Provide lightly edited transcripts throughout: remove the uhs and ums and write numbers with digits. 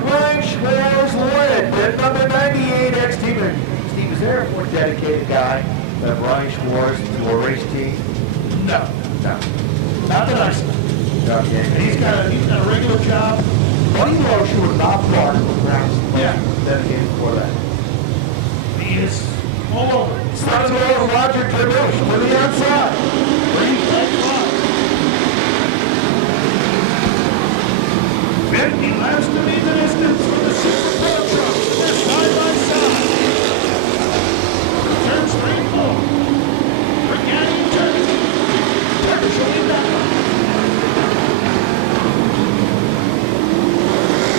Brian Schwartz led, but number 98, Steve is there a more dedicated guy than Brian Schwartz to a race team? No. Not that I see. Okay. And he's got a regular job. Buddy Lotion would not park with grounds dedicated for that. He is all over. It's not over Roger Tribouche to the outside. 50 laps to meet the distance for the Super Pro Truck. They're side by side. Turns 3 and 4. Regani and Turkish. Turkish will lead that one.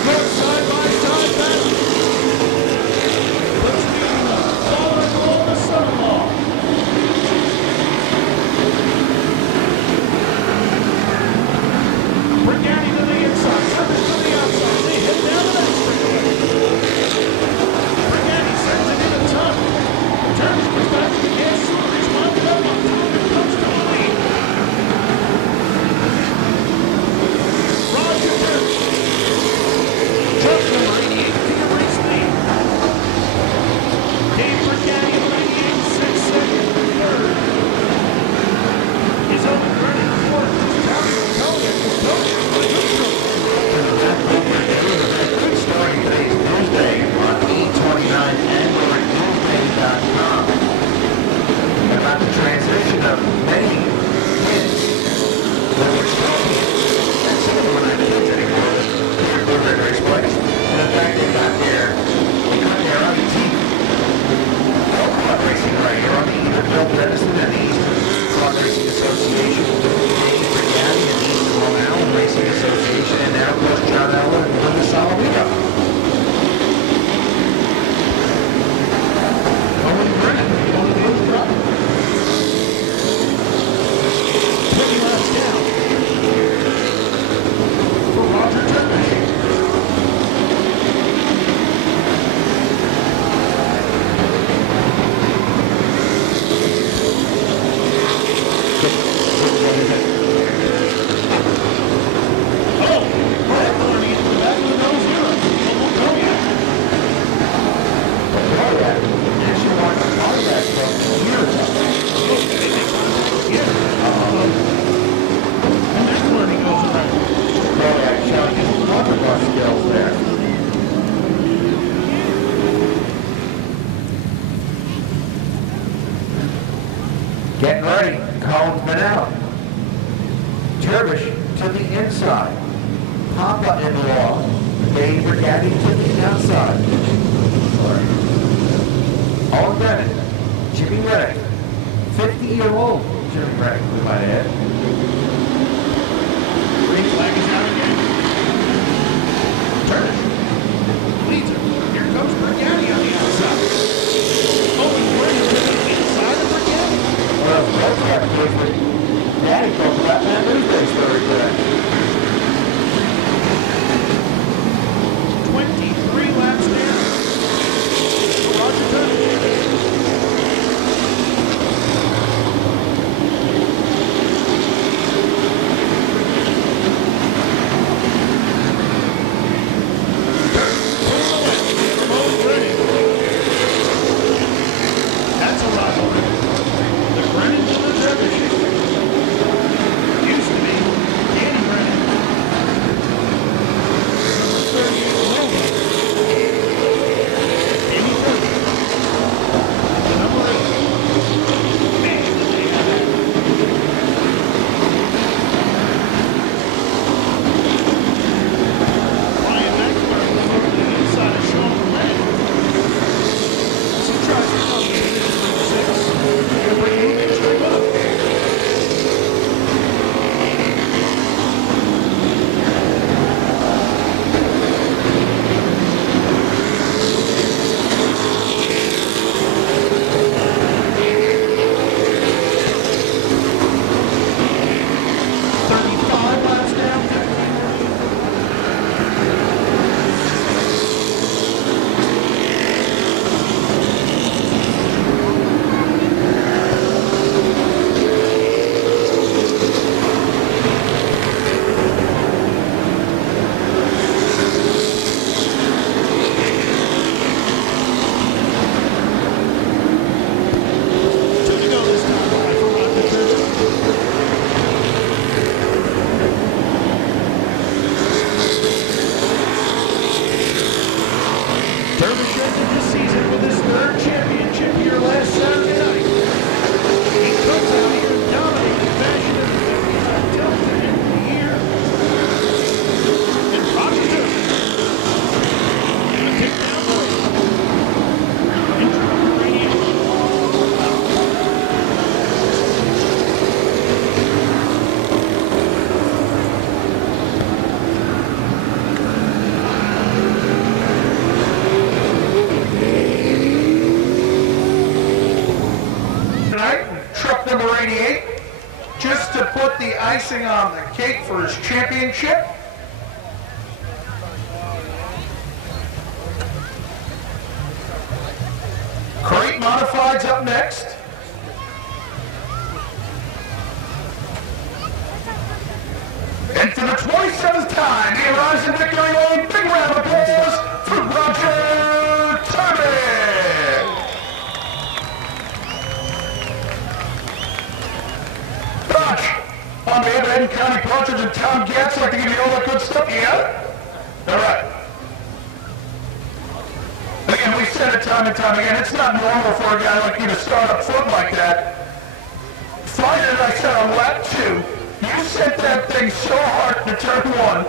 Look, side by side battle. Looks to be father-in-law and a son-in-law. Regani to the inside. Turkish to the outside. They hit down the next street. Regani sends it in a ton. Turkish goes back to the gas. He's mounted up on top and comes to the lead. Roger Turkish. Truck number 88 to the race lead. Dave Regani of 98, 6 second, third. He's up and running fourth. Good starting today's Tuesday on E29 and we're at newsday.com. About the transition of many kids that were champions and some of them are not kids anymore. They're Riverhead Raceway. And in fact, they got there on the team. Club racing right here on the Bill Denison and the Eastern Club Racing Association. Dave Regani and the Eastern Long Island Racing Association, and now Coach John Ella and Linda Salamino. Owen Grant, one of those drivers. 20 laps down for Roger Turkish. Oh, Brett running into the back of the nose here. Oh, yeah. Actually won the Cardiac Cup years ago. And that's where he goes around. Cardiac showing his underbus skills there. Getting ready. Cone's been out. Turbish to the inside. Papa-in-law. Dave Regani to the outside. Owen Bennett. Jimmy Reddick. 50-year-old Jimmy Reddick, we might add. Green flag is out again. Turkish leads her. Here comes Regani on the outside. Owen Grant to the inside of Regani. Well, both have kids with Daddy talked about that Newsday story today. 23 laps down for Roger Turkish. icing on the cake for his championship. Crate Modified's up next. And for the 27th time, he arrives in victory lane. Big round of applause for Roger Turbin. Gosh, on behalf of Eden County Partridge and Tom Gatz, I'd like to give you all that good stuff. Yeah? All right. Again, we said it time and time again, it's not normal for a guy like you to start up foot like that. Friday night, I said on lap 2, you sent that thing so hard to turn 1.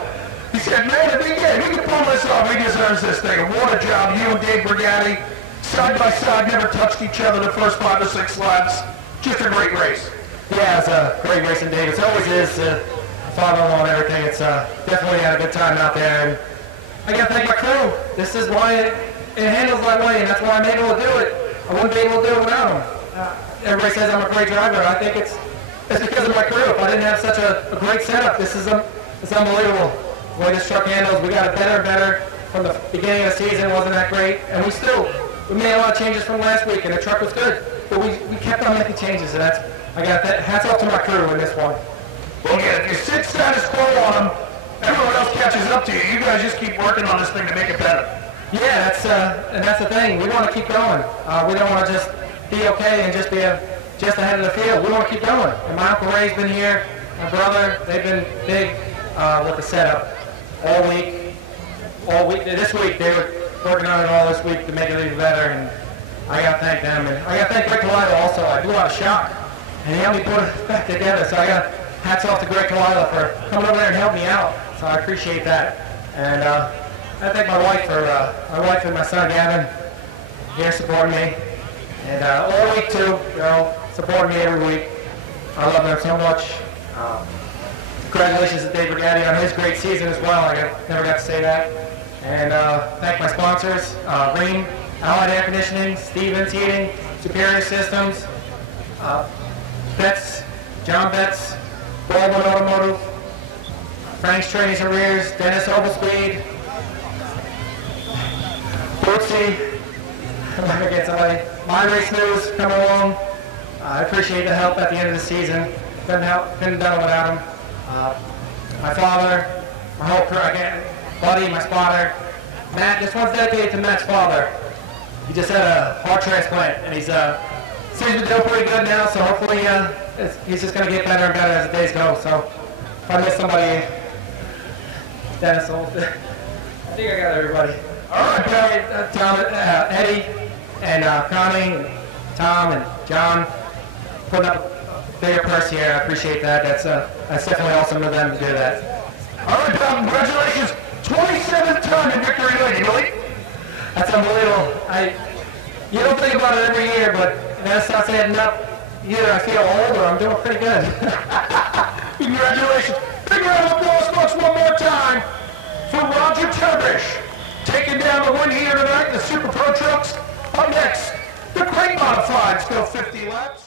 He said, man, if we can pull this off, he deserves this thing. And what a job. You and Dave Brigatti, side by side, never touched each other the first 5 or 6 laps. Just a great race. Yeah, it's a great racing day. It always is. Follow on everything. It's definitely had a good time out there. And I got to thank my crew. This is why it handles that way, and that's why I'm able to do it. I wouldn't be able to do it without them. Everybody says I'm a great driver. I think it's because of my crew. If I didn't have such a great setup, it's unbelievable the way this truck handles. We got it better and better from the beginning of the season. It wasn't that great, and we made a lot of changes from last week, and the truck was good. But we kept on making changes, and hats off to my crew in this one. Well, yeah, if you sit status quo on them, everyone else catches up to you. You guys just keep working on this thing to make it better. Yeah, that's the thing. We want to keep going. We don't want to just be okay and just be just ahead of the field. We want to keep going. And my Uncle Ray's been here, my brother, they've been big with the setup all week. This week, they were working on it all this week to make it even better, and I got to thank them. And I got to thank Greg Kalila also. I blew out a shock, and he helped me put it back together. So I got hats off to Greg Kalila for coming over there and helping me out. So I appreciate that. And I thank my wife and my son Gavin here supporting me. And all week too, supporting me every week. I love them so much. Congratulations to Dave Brigatti on his great season as well. Never got to say that. And thank my sponsors, Ream, Allied Air Conditioning, Stevens Heating, Superior Systems, Betts, John Betts, Baldwin Automotive, Frank's Training and Rears, Dennis Ovalspeed, Brooksy, I'm not gonna get somebody. My Race News coming along. I appreciate the help at the end of the season. Couldn't have done it without him. My father, my whole crew, Buddy, my spotter, Matt. This one's dedicated to Matt's father. He just had a heart transplant, and he's seems to be doing pretty good now. So hopefully, he's just gonna get better and better as the days go. So if I miss somebody, Dennis, I think I got everybody. All right, Tom, Eddie, and Connie, and Tom, and John, putting up a bigger purse here. I appreciate that. That's definitely awesome of them to do that. All right, Tom, congratulations. 27th time in victory lane, really? That's unbelievable. You don't think about it every year, but when it starts adding up, either I feel old or I'm doing pretty good. Congratulations. Big round of applause, folks, one more time for Roger Turbish. Taking down the win here tonight, the Super Pro trucks. Up next, the Crate Modified, still 50 laps.